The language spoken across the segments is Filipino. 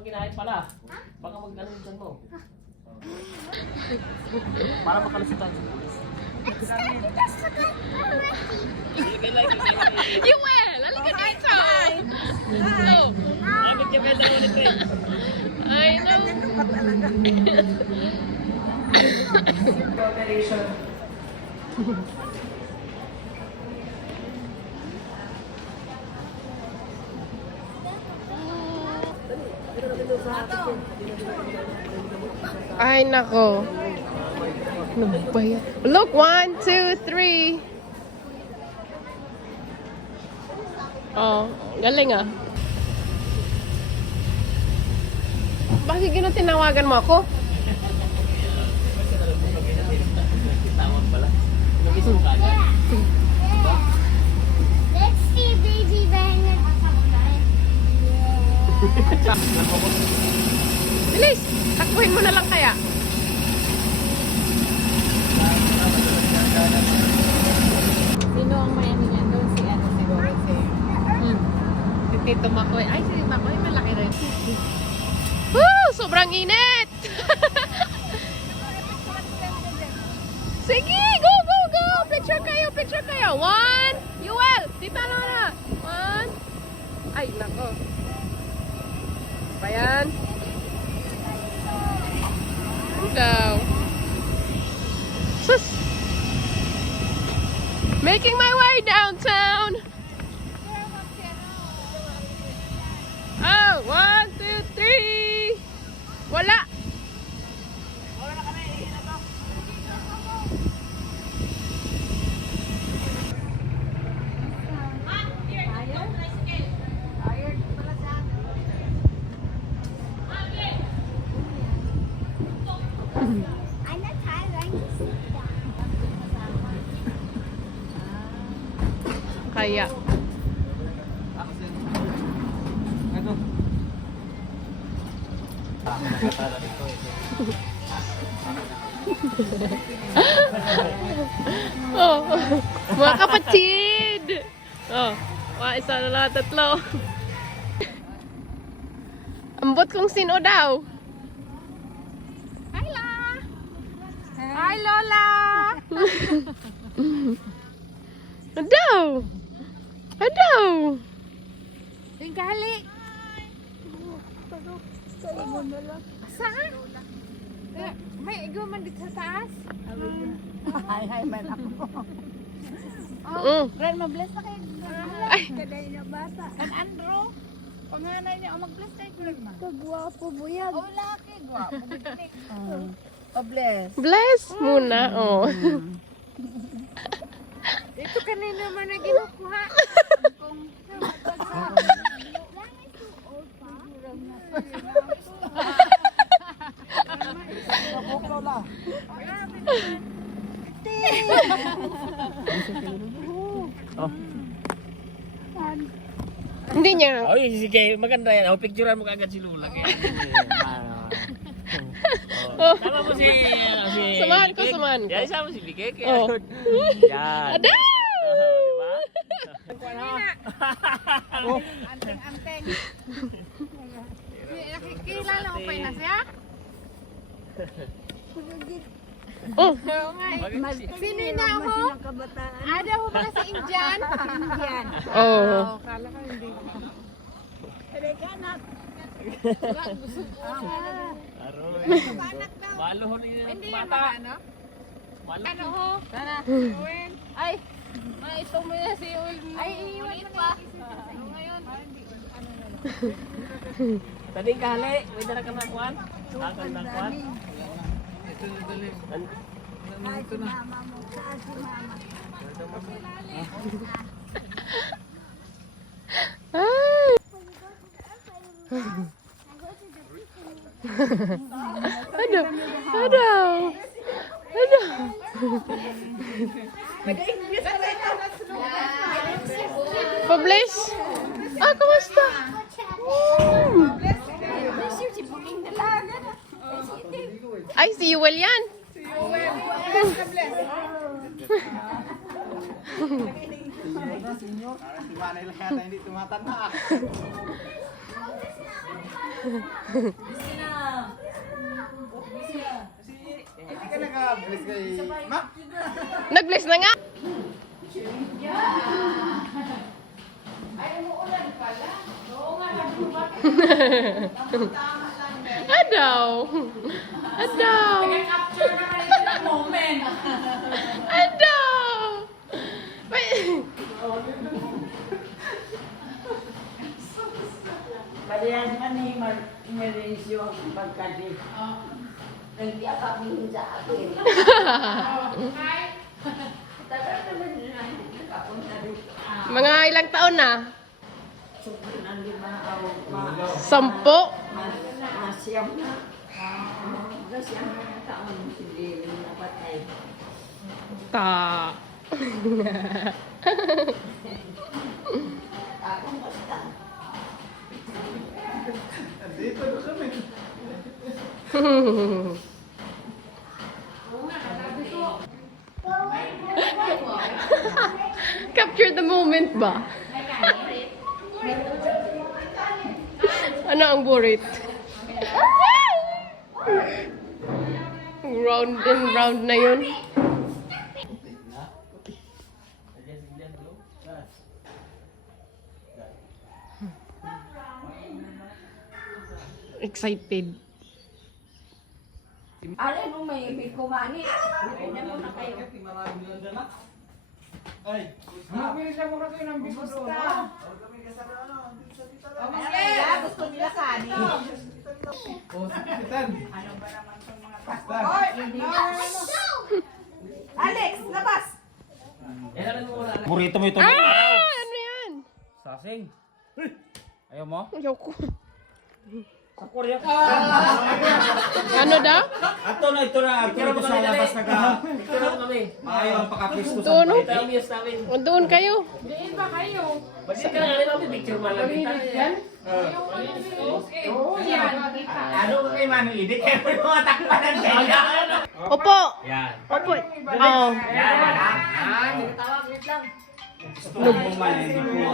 mo kinain pala. Baka mag-ano dyan mo. Para makalusutan sa pulis. You will! Halika dito! Oh. Bakit ka pwede ulit eh? I know. Operation. Ay, nako. Ano ba yan? Look, 1, 2, 3. Oh, galing ah. Bakit gano'n tinawagan mo ako? Tawag pala. Nag-isip ka agad. Let's see baby bang. Bilis! Takbuhin mo na lang kaya. Sino ang mayaningan doon? Si ano siguro? Si Tito Makoy. Ay, si Makoy malaki rin. Woo! Sobrang init! Sige! Go, go, go! Picture kayo, picture kayo. 1, Yuel! Tita Lona! 1. Ay, nako. Bayan. Daw. Sus! Making my way downtown. Oh, 1, 2, 3. Wala. I'm not tired. I'm just down. Kaya. Ito. Nakatala dito eh. Oh, mga kapatid. Oh, isa na lang, tatlo. Ambot kung sino daw. Hi, La. Hi, Lola. Adaw. Adaw. Tinggali. Saan? May ikaw man dito sa taas? Hi, man ako. Ren, mabless na kayo. Ay. Kaday na bata. An Andrew, panganay niya, mag-bless kayo ko lang ma. Kagwapo buyag. Oh, laki, gwapo. Bitik. Pabless. Bless muna. Oh. Ito kanina man na ginukuha. Kung Oh. Hindi niya. Oh, sige, maganda yan. Oh, picturean mo kagad si Lula. Kaya, Oh. Tama mo si... Samahan ko, Bikek. samahan ko. Yan, isama si Bikek. Oh. Yan. Adaw! Diba? anteng-anteng. Nakikilala mo pa na siya? Oh. Oo nga eh. Sino na ako? Ada mo ba si Indian? Indian. Oh. Kala ko hindi. Malo ho niya Hindi yung yung bata. mga ano? Malo. Ano ho? Sana. Ay, ito mo na si Will. Ay, iiwan mo pa. Ngayon. Tadi kali, may dala ka na kuwan? Akan na kuwan? Ito na dali. Ito na. Ay. Aduh. Aduh. Aduh. Publish. Ah, kumusta? Ay, si Yuel yan. Si Manay lang yata hindi tumatanda. Hindi ka nag-bless kay Ma? Nag-bless na nga. Adaw. Adaw. Capture na rin ng moment. Adaw. Wait. Parehas man ni Mauricio pagkati. Hindi ako sa akin. Tagal naman nila nakapunta dito. Mga ilang taon na? Sobrang ang lima o 10. masiyam na. Masiyam na taon hindi napatay. Ta. Akong basta. Dito na kami. Capture the moment ba? Ano ang burit? Round and round na yun. Excited. Alin mo may ibig kumani. Hindi mo na kayo. Ay, Mabilis lang muna kayo ng bigo doon. Gusto nila sani. oh, sikitan. Alex, labas! Burrito mo ito. Ah! Ano yan? Sasing. Ayaw mo? Ayoko. Sa Korea. Ano daw? Ito na, ito na. Ito na sa labas na ka. Picture na kami. Ayaw ang pakapisto sa Doon, burrito. Ito ang views namin. doon kayo. Diin ba kayo? Pwede ka na kami picture malapitan. Yan? Oo, yan. Makita. Ano ka kay Manu Idi? Kaya mo yung mga takpanan kaya. Opo. Yan. Opo. Oo. Yan. Yan. Gusto mo man, hindi po.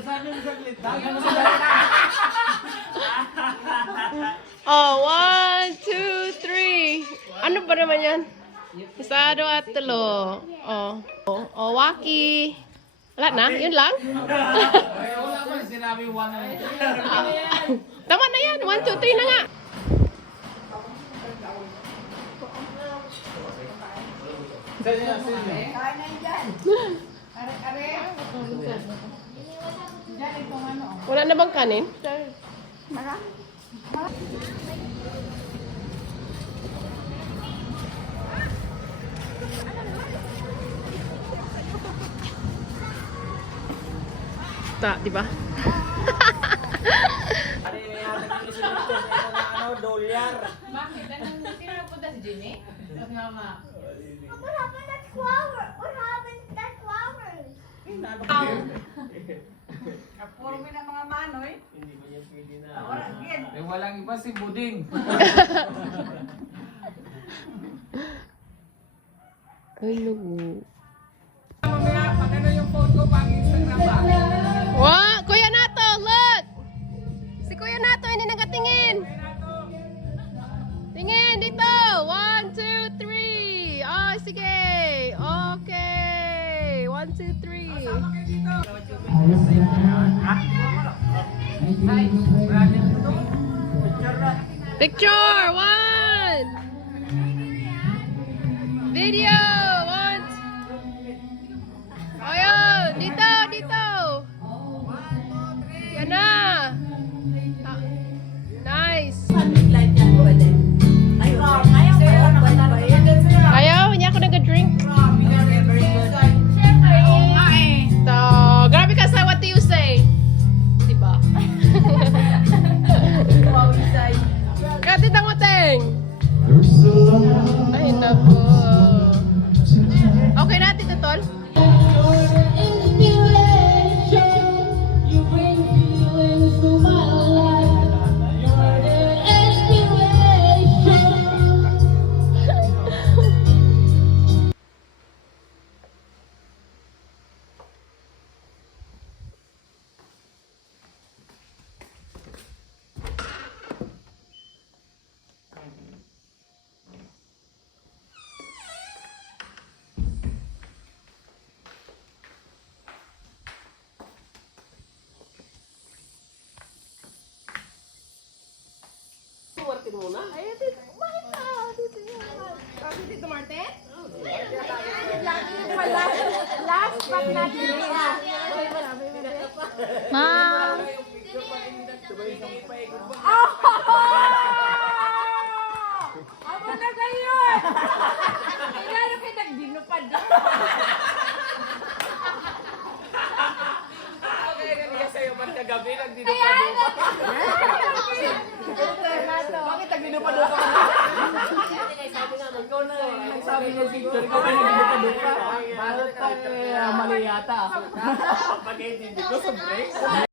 Sabi mo saglit. Dagan mo Oh, 1, 2, 3. Ano ba naman yan? Isa, dua, talo. Oh. Oh, waki. Wala na? Yun lang? Wala man sinabi one. Tama na yan. 1, 2, 3 na nga. Wala na bang kanin? Ta, di ba? Ano yung nag-iisip dito sa ano, dolyar. Bakit? Sino nagpunta si Jenny? Tapos mama. What happened to that flower? What happened to that flower? Kapuro mo ng mga manoy. Hindi ko niya pwede na. Eh, walang iba si Buding. Ay, lugo. Mamaya, pag ano yung phone ko, pang Instagram ba? Wow! Kuya Nato, look! Si Kuya Nato, hindi nagatingin. Tingin, dito! 1, 2, 3! Oh, sige! Okay! 1, 2, 3. Picture! 1! Video! 1! Ayun! Dito! Dito! Yan na! Nice! Ayaw, hindi ako nag-drink. So, grabe ka sa what do you say? Diba? Katitang uteng! muna. Ay, Tito. Bakit na? Tito yan. Bakit Tito Martin? Last but not least. Ma'am! Amo na kayo! Kailan kayo nagdinupad? Okay, naniya sa'yo man kagabi, nagdinupado ka. Bakit nagdinupado ka? Sabi naman, ikaw na. Sabi ng teacher ko, nagdinupado ka. Bakit mali yata. Pag-intindi ko sa break.